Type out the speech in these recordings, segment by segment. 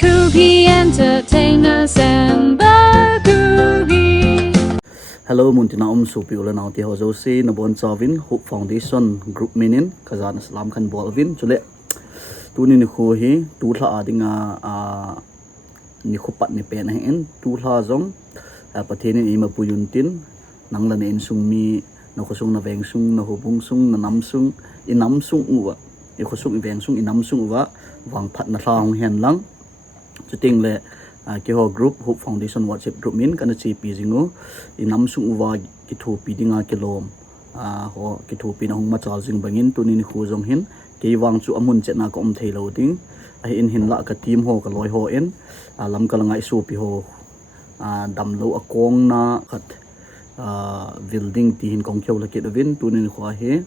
Cookie entertainers and cookie. Hello, Muntina Supi Ula Nauti Hozosi, Nabon Savin, Hope Foundation, Group Minin, Kazan Islam Kan Bolvin, Chule, Tunin Hohi, Tula Adinga Nikupat Nipen in, Tula Zong, Patini Ima Puyuntin, Nanglan in Sumi, Nokosung Navengsung, Nahobungsung, Namsung, Inamsung Uva, Ikosung Vengsung, Inamsung Uva, Wang Pat Natang Hen Lang, Chuting Keho Group, Hope Foundation WhatsApp Group Min, Kana Chi Pizingo, Inamsung Uva, Kitu Pidinga Kilom, Ho Kitu Pinang Machazing Bangin, Tunin Huzong Hin, Kiwang Chu Amun Chetna Kom Tailoading, in Hin Laka Team Ho, Kaloy Ho in, Lam Kalanga Sopi Ho, Damlo a Kong na Kat building Tihin Kong Kyo Lakit of In, Tunin Hua He,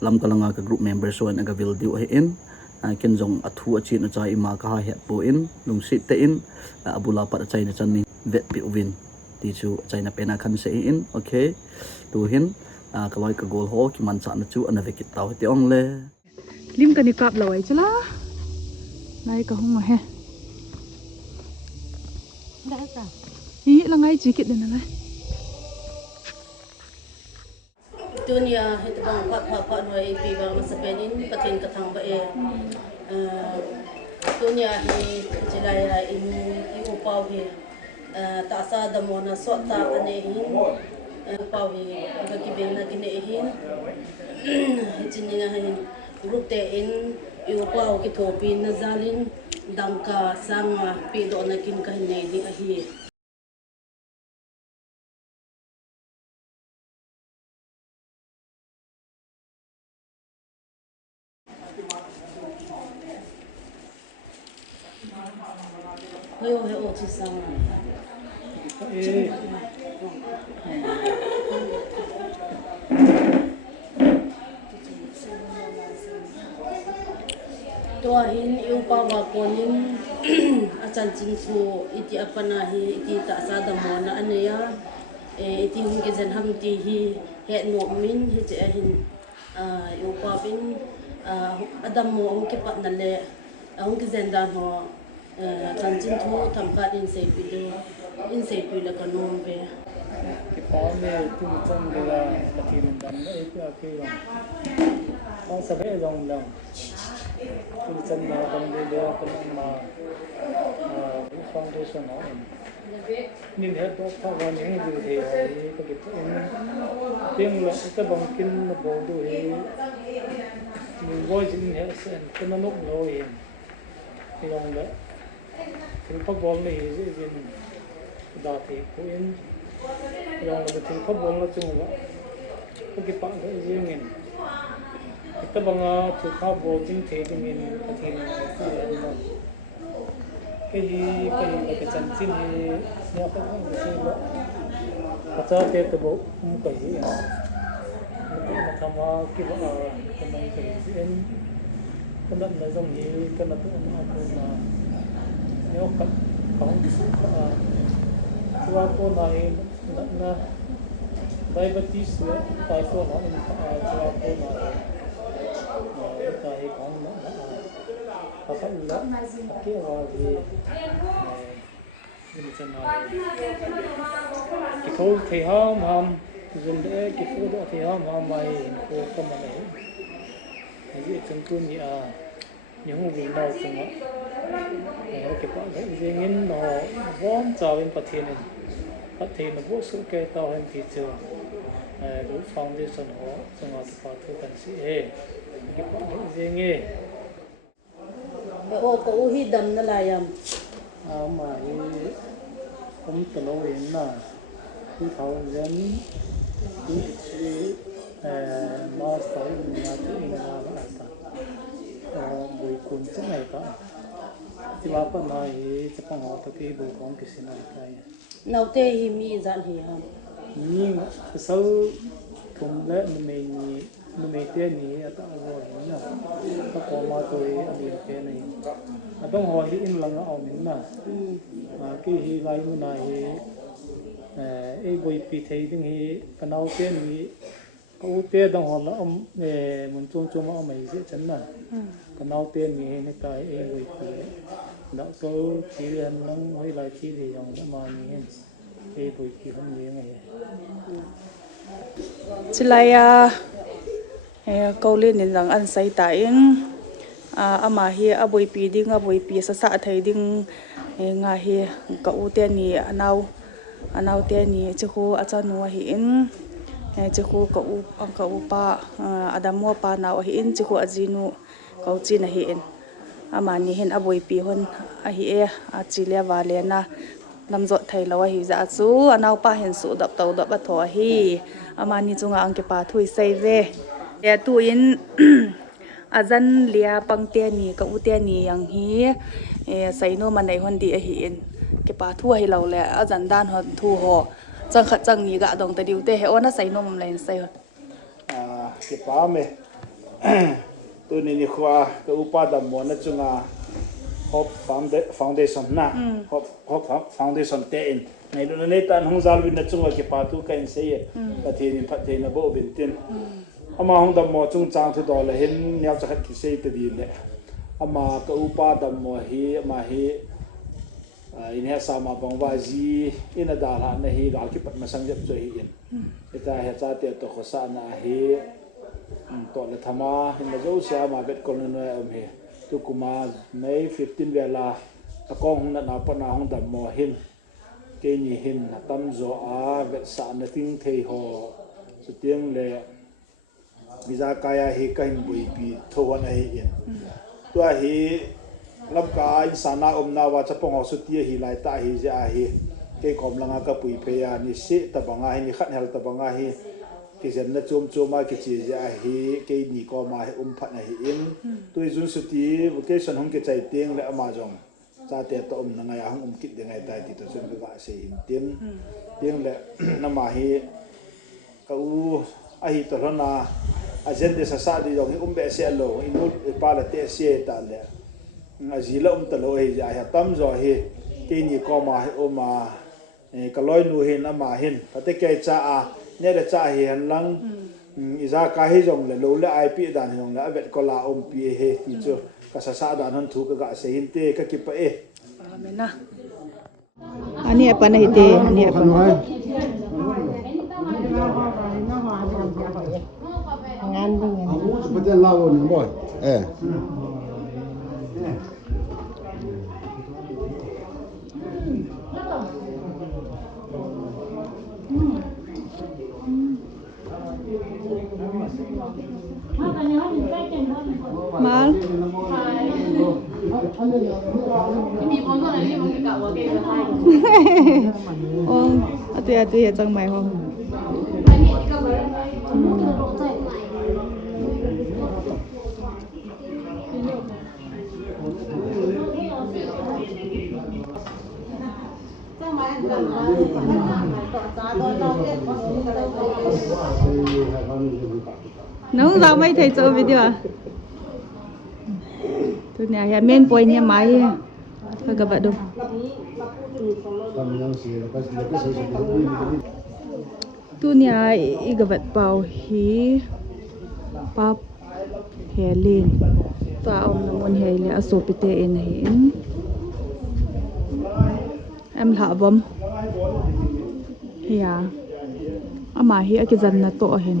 Lam Kalanga Group members so and a building in. Keijong athu achin na chai ma ka he po in lung sit te in abula pat chai na chan ni vet pi win ti chu chai na pena khan se in okay tu hin kaloi ka gol ho ki man cha na chu ana vekit taw te ong le lim ka ni kap lawai chala nai ka hung he da ka hi la ngai chi kit den la dunia itu bang pak noi pi bang masa penin patin katang ba dunia hi jelai in iu pau hi ta sa da mona so ta ane hin pau hi ga ki ben na kine hin jinina hin group te in iu pau ki thopi na zalin dangka sanga pi do na kin ka nei di a hi Yo he o chi sang to hin yu pa wa konin achan ching chu iti apana hi iti ta sa da mo na aneya iti hun ke jan ham ti hi he no min hi che hin yu pa bin adam mo ang ke pat na le ang ke jan dan ho chan chin thu tham kha in se pi la kanom be cái pháo này tu chân cái là thì mình đánh đấy cái kia rồi nó sẽ phải dòng đồng tu chân là đồng đây là cái mà cũng phong tôi sẽ nói nhưng hết đó có vào những gì thì có cái tiếng là cái bằng kinh là bộ đôi mình voi chỉ hết sẽ cái nó nốt rồi thì dòng đấy thì phát bóng này dễ đạt thì cũng yang lebih tingkat bola cuma, pergi pak ke izinin. Kita bangga cuma bowling tradingin katin itu ya. Kayi lagi cancin ni siapa pun bisa lah. Achatthei tu bawa kayi ya. Macam kita teman kayi ini, kena nazam ni kena tu apa na. Ni orang kau Chua ko nai na diabetes le tai ko na in chua ko na tai kong na pa sa ula ke wa di ni chana ki thol thei ham zum de ki fu do thei ham mai ko ka ma nei ni chung tu ni những người nào cũng vậy, cái quan hệ riêng in nó vốn cho bên phát triển nó vô số cái tàu hình thị trường, đối phong đi sân hóa, sân hóa thì thu cần sĩ cái quan hệ riêng nghe. ô có hi đầm nó lại Mà cũng từ lâu đến là cái thầu dân cái gì nó tới mình là cái mình làm cái này buổi cùng trước này có thì bà con nói chắc không họ thực hiện buổi con cái gì này cái nào tê hi mi dạn hi ha nhưng sau cùng lẽ mình tiền này ta rồi nè ta có mà tôi đi cái này đông hỏi in là nó mình nè mà cái hi lại mình này buổi pi thấy tiếng hi cái nào tiền này câu tiền đông hỏi là ông mình chung mà ông mày dễ chấn nè cái nào tiền này cái buổi pi nó câu chỉ là nông hay là chỉ để dòng cái mà nhìn cái buổi kỳ không gì này chỉ là câu lên nên rằng ăn say tại ama hi aboi pi ding aboi pi sa thei ding nga hi cậu te ni anau te ni chu achanu hi in chu cậu pa adamo pa naw hi in chu ajinu cậu chi na hi in ama ni hin aboi pi hon a hi a chile wale na namzo thei lo hi za chu anau pa hin su dap tau dap a tho hi ama ni chunga angke pa thui sei ve ya tu in azan lia pangte ni ka ute ni yang hi saino manai hon di a hi in ke pa thu hi lo le azan dan hon thu ho chang khat chang ni ga dong ta diu te he ona saino mom lain sai hon ke pa me tu ni khwa ka upa da mo na chunga hop foundation na hop foundation te in nei lu ne tan hong zal win na chunga ke pa tu ka in sei ka the ni phat the na bo bin tin ama hong da mo chung chang thu do la hin nyao cha khat ki sei te di le ama ka upa da mo hi ama hi in ha sa ma bang wa ji in da la na hi gal ki pat ma sang jap cho hi in eta ha cha te to kho sa na hi to le thama in da zo sia ma bet kon no am hi tu kuma mai 15 vela ta kong na na pa na hong da mo hin ke ni hin na tam zo a bet sa na ting thei ho su tiang le biza kaya hi kain bui pi thowan ai in to hi lam ka insana na wa chapong ho su ti hi lai ta hi ja hi ke kom langa ka pui pe ya ni si ta banga hi ni khat hel ta banga hi ki zen na chum chuma ki chi ja hi ke ni ko ma hi phat na hi in tu jun su ti vacation hong ke chai teng le ama jong cha te to na ngai hong kit de ngai tai ti to sun ga se in teng le na ma hi ka u a hi to na agenda sa di jong be se lo inu pa la te se ta le azila ta lo hi ja ha tam zo hi ke ni ko ma hi o ma ka loi nu hin ama hin pate ke cha a ne da cha hi han lang iza ka hi jong le lo le ip dan jong la vet ko la pi he ti chu ka sa dan han thu ka ga se hin te ka ki pa amena ani apa na hite ani apa ngan đi ngan seperti lawa ni boy mal atu ya chang mai ho nấu rau mấy thầy cho video à tôi nhà hiện men bồi nhà máy thôi các bạn đâu tôi nhà ý các bạn bảo hí pap hè lên và ông là muốn hè lên số pite in hiện em thả bom ya ama hi cái dân na to hin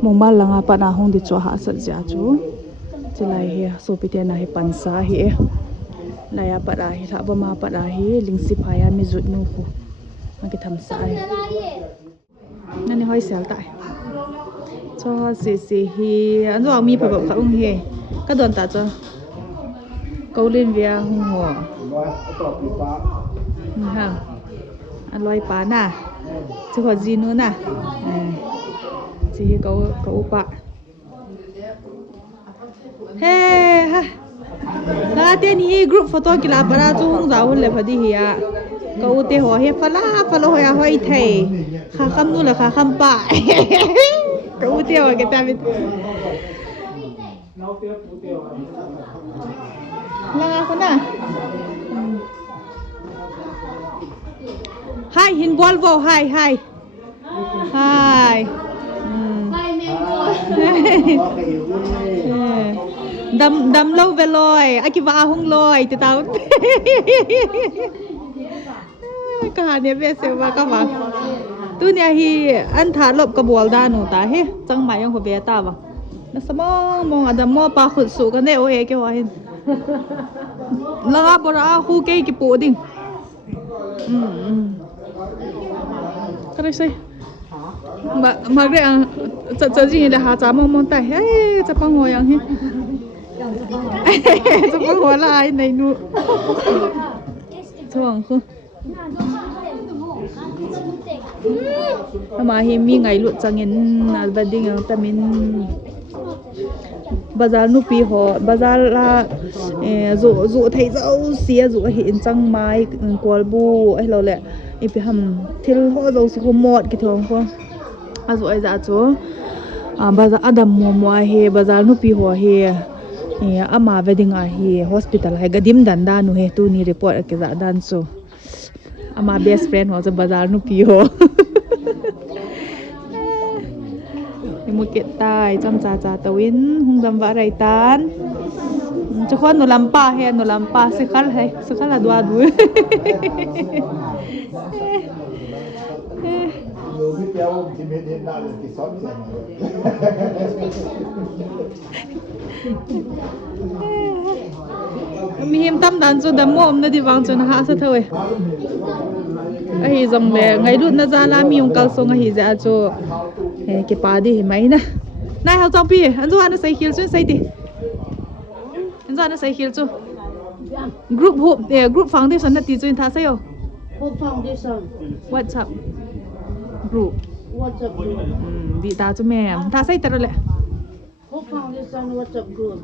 mong ba langa pa na hong di cho ha sa ja chu chilai hi so pite na hi pansa hi la ya pa da hi tha ba ma pa da hi lingsi phaya mi zut nu khu ma ki tham sa ai nani hoi sel tai cho si hi an zo mi pa ba ka ung he ka don ta cho câu lên via hung ho ha an loi pa na chứ còn gì nữa nè chỉ cậu bạn hey ha là tên hi group photo kila para chung giáo le phadi hi à cậu te ho he phala hoya hoi thei kha kham nu là kha kham pa cậu te ho cái ta biết là con à Hi, in Volvo. Hi. Hi. đâm lâu về lôi ai kia vào hung lôi thì tao cái này về xem vào các bạn tu nhà hi anh thả lộp cái bùa đa nụ ta he chẳng mày ông có về ta vào nó sao mong ada mua ba khut su cái này ôi cái hoa hin la bora hu cái bộ đinh cái này sao mà cái chắc gì là hạ giá mong tay hey chắc bằng hồi anh he chắc bằng hồi là ai này nụ chuồng không mà hiện mi ngày luộc chẳng in wedding ang tamin bazar nu pi ho bazar la dụ thấy dâu xía dụ hiện chẳng mai qualbu ai lo lẹ ipi ham thil ho dâu si homot ki thong ko azu ai za chu bazar adam mo he bazar nu pi ho he ama wedding a he hospital hai gadim danda nu he tu ni report ke za dan so ama best friend ho bazar nu pi ho một kiện tài trong trà tàu in hung đâm vã rầy tán cho con nó làm pa hay nó làm pa sẽ khá là đoa đuôi mi hiểm tâm đàn cho đâm mồm nó đi vang cho nó hạ sát thôi ai dòng lệ ngày lúc nó ra làm miếng cao song ai ra cho cái bà đi mấy nè này hao trong pi anh cho anh say heel chứ say đi anh cho anh say heel chứ group hope group foundation là tí chuyên thà say không Hope Foundation WhatsApp group WhatsApp group đi ta cho mẹ thà say tao rồi lẹ Hope Foundation WhatsApp group